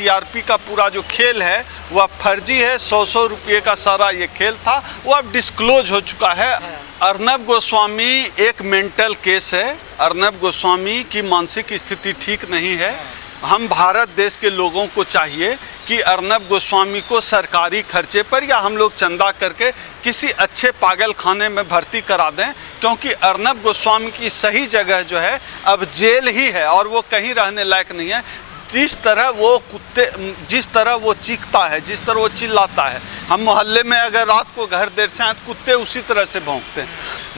TRP का पूरा जो खेल है वह फर्जी है। 100 रुपये का सारा ये खेल था, वो अब डिस्क्लोज हो चुका है। अर्नब गोस्वामी एक मेंटल केस है। अर्नब गोस्वामी की मानसिक स्थिति ठीक नहीं है। हम भारत देश के लोगों को चाहिए कि अर्नब गोस्वामी को सरकारी खर्चे पर या हम लोग चंदा करके किसी अच्छे पागल खाने में भर्ती करा दें, क्योंकि अर्नब गोस्वामी की सही जगह जो है अब जेल ही है और वो कहीं रहने लायक नहीं है। जिस तरह वो चीखता है, जिस तरह वो चिल्लाता है, हम मोहल्ले में अगर रात को घर देर से आए कुत्ते उसी तरह से भौंकते हैं।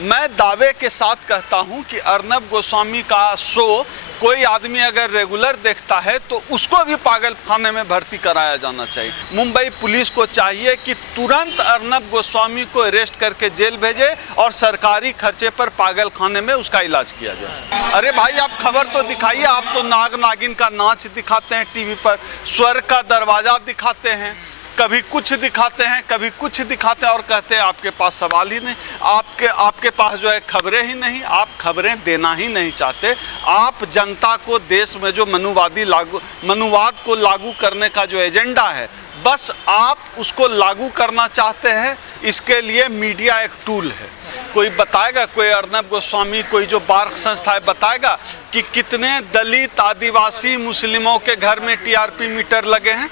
मैं दावे के साथ कहता हूं कि अर्नब गोस्वामी का शो कोई आदमी अगर रेगुलर देखता है तो उसको भी पागल खाने में भर्ती कराया जाना चाहिए। मुंबई पुलिस को चाहिए कि तुरंत अर्नब गोस्वामी को अरेस्ट करके जेल भेजे और सरकारी खर्चे पर पागल खाने में उसका इलाज किया जाए। अरे भाई, आप खबर तो दिखाइए। आप तो नाग नागिन का नाच दिखाते हैं टीवी पर, स्वर्ग का दरवाजा दिखाते हैं, कभी कुछ दिखाते हैं, कभी कुछ दिखाते हैं और कहते हैं आपके पास सवाल ही नहीं, आपके पास जो है खबरें ही नहीं, आप खबरें देना ही नहीं चाहते। आप जनता को देश में जो मनुवाद को लागू करने का जो एजेंडा है, बस आप उसको लागू करना चाहते हैं। इसके लिए मीडिया एक टूल है। कोई बताएगा, कोई अर्नब गोस्वामी, कोई जो बार्क संस्था है बताएगा कि कितने दलित, आदिवासी, मुस्लिमों के घर में टीआरपी मीटर लगे हैं।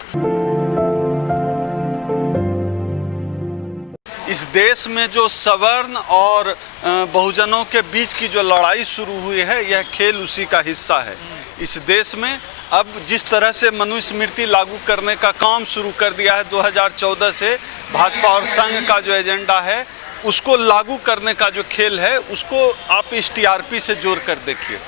इस देश में जो सवर्ण और बहुजनों के बीच की जो लड़ाई शुरू हुई है, यह खेल उसी का हिस्सा है। इस देश में अब जिस तरह से मनुस्मृति लागू करने का काम शुरू कर दिया है 2014 से, भाजपा और संघ का जो एजेंडा है उसको लागू करने का जो खेल है, उसको आप इस टीआरपी से जोड़ कर देखिए।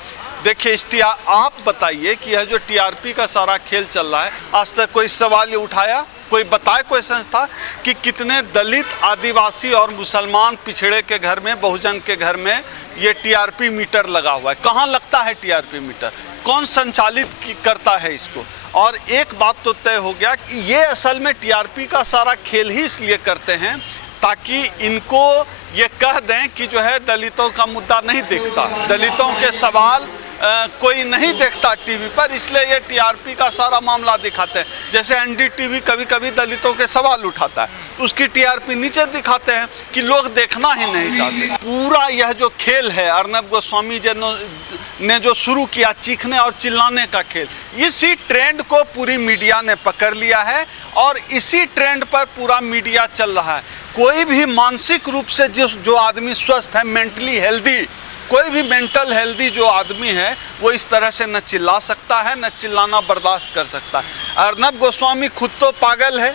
आप बताइए कि यह जो टीआरपी का सारा खेल चल रहा है, आज तक कोई सवाल ये उठाया, कोई बताए, कोई संस्था कि कितने दलित, आदिवासी और मुसलमान पिछड़े के घर में, बहुजन के घर में ये टीआरपी मीटर लगा हुआ है? कहाँ लगता है टीआरपी मीटर? कौन संचालित करता है इसको? और एक बात तो तय हो गया कि ये असल में टीआरपी का सारा खेल ही इसलिए करते हैं ताकि इनको ये कह दें कि जो है दलितों का मुद्दा नहीं देखता, दलितों के सवाल कोई नहीं देखता टीवी पर, इसलिए ये टीआरपी का सारा मामला दिखाते हैं। जैसे एनडीटीवी कभी कभी दलितों के सवाल उठाता है, उसकी टीआरपी नीचे दिखाते हैं कि लोग देखना ही नहीं चाहते। पूरा यह जो खेल है अर्नब गोस्वामी ने जो शुरू किया, चीखने और चिल्लाने का खेल, इसी ट्रेंड को पूरी मीडिया ने पकड़ लिया है और इसी ट्रेंड पर पूरा मीडिया चल रहा है। कोई भी मानसिक रूप से जो आदमी स्वस्थ है, मेंटली हेल्दी, कोई भी मेंटल हेल्दी जो आदमी है वो इस तरह से न चिल्ला सकता है, न चिल्लाना बर्दाश्त कर सकता है। अर्नब गोस्वामी खुद तो पागल है,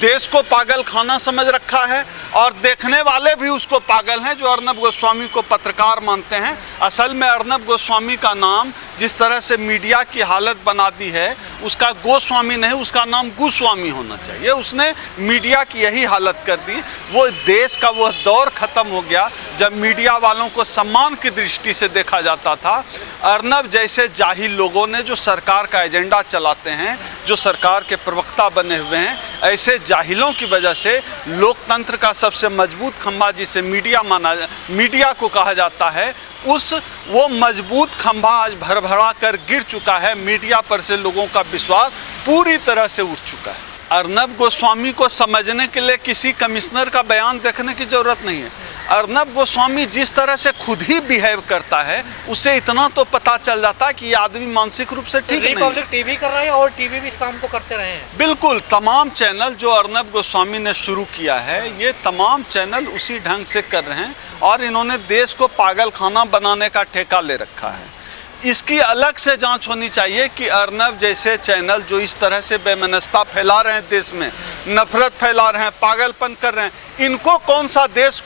देश को पागल खाना समझ रखा है और देखने वाले भी उसको पागल हैं जो अर्नब गोस्वामी को पत्रकार मानते हैं। असल में अर्नब गोस्वामी का नाम जिस तरह से मीडिया की हालत बना दी है, उसका गोस्वामी नहीं, उसका नाम गुस्वामी होना चाहिए। उसने मीडिया की यही हालत कर दी। वो देश का वो दौर ख़त्म हो गया जब मीडिया वालों को सम्मान की दृष्टि से देखा जाता था। अर्नब जैसे जाहिल लोगों ने जो सरकार का एजेंडा चलाते हैं, जो सरकार के प्रवक्ता बने हुए हैं, ऐसे जाहिलों की वजह से लोकतंत्र का सबसे मजबूत खंभा जिसे मीडिया को कहा जाता है, वो मजबूत खंभा आज भरभरा कर गिर चुका है। मीडिया पर से लोगों का विश्वास पूरी तरह से उठ चुका है। अर्नब गोस्वामी को समझने के लिए किसी कमिश्नर का बयान देखने की जरूरत नहीं है। अर्नब गोस्वामी जिस तरह से खुद ही बिहेव करता है, उससे इतना तो पता चल जाता है कि ये आदमी मानसिक रूप से ठीक नहीं है। रिपब्लिक टीवी कर रहे हैं और टीवी भी इस काम को करते रहे हैं। बिल्कुल, तमाम चैनल जो अर्नब गोस्वामी ने शुरू किया है, ये तमाम चैनल उसी ढंग से कर रहे हैं और इन्होंने देश को पागल खाना बनाने का ठेका ले रखा है। इसकी अलग से जांच होनी चाहिए कि अर्नब जैसे चैनल जो इस तरह से बेमनस्ता फैला रहे हैं, देश में नफरत फैला रहे हैं, पागलपन कर रहे हैं, इनको कौन सा देश,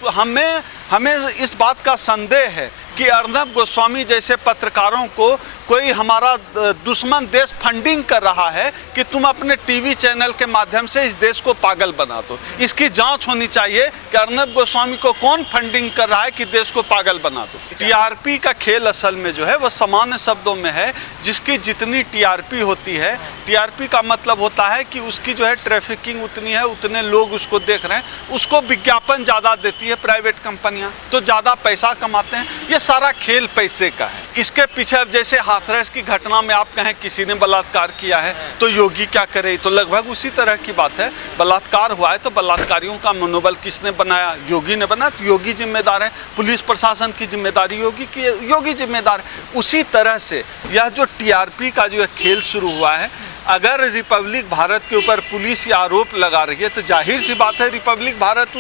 हमें इस बात का संदेह है कि अर्नब गोस्वामी जैसे पत्रकारों को कोई हमारा दुश्मन देश फंडिंग कर रहा है कि तुम अपने टीवी चैनल के माध्यम से इस देश को पागल बना दो। इसकी जांच होनी चाहिए कि अर्नब गोस्वामी को कौन फंडिंग कर रहा है कि देश को पागल बना दो। टीआरपी का खेल असल में जो है वो सामान्य शब्दों में है, जिसकी जितनी टीआरपी होती है, टीआरपी का मतलब होता है कि उसकी जो है ट्रैफिकिंग उतनी है, उतने लोग उसको देख रहे हैं, उसको विज्ञापन ज़्यादा देती है प्राइवेट कंपनियाँ, तो ज़्यादा पैसा कमाते हैं। ये सारा खेल पैसे का है। इसके पीछे अब जैसे हाथरस की घटना में आप कहें किसी ने बलात्कार किया है तो योगी क्या करे, तो लगभग उसी तरह की बात है। बलात्कार हुआ है तो बलात्कारियों का मनोबल किसने बनाया? योगी ने बनाया, तो योगी जिम्मेदार है। पुलिस प्रशासन की जिम्मेदारी योगी जिम्मेदार है। उसी तरह से यह जो टीआरपी का जो खेल शुरू हुआ है, अगर रिपब्लिक भारत के ऊपर पुलिस ये आरोप लगा रही है तो जाहिर सी बात है रिपब्लिक भारत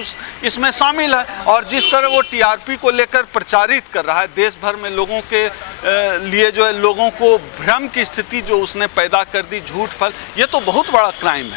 इसमें शामिल है। और जिस तरह वो टीआरपी को लेकर प्रचारित कर रहा है देश भर में, लोगों के लिए जो है लोगों को भ्रम की स्थिति जो उसने पैदा कर दी, झूठ फल, ये तो बहुत बड़ा क्राइम है।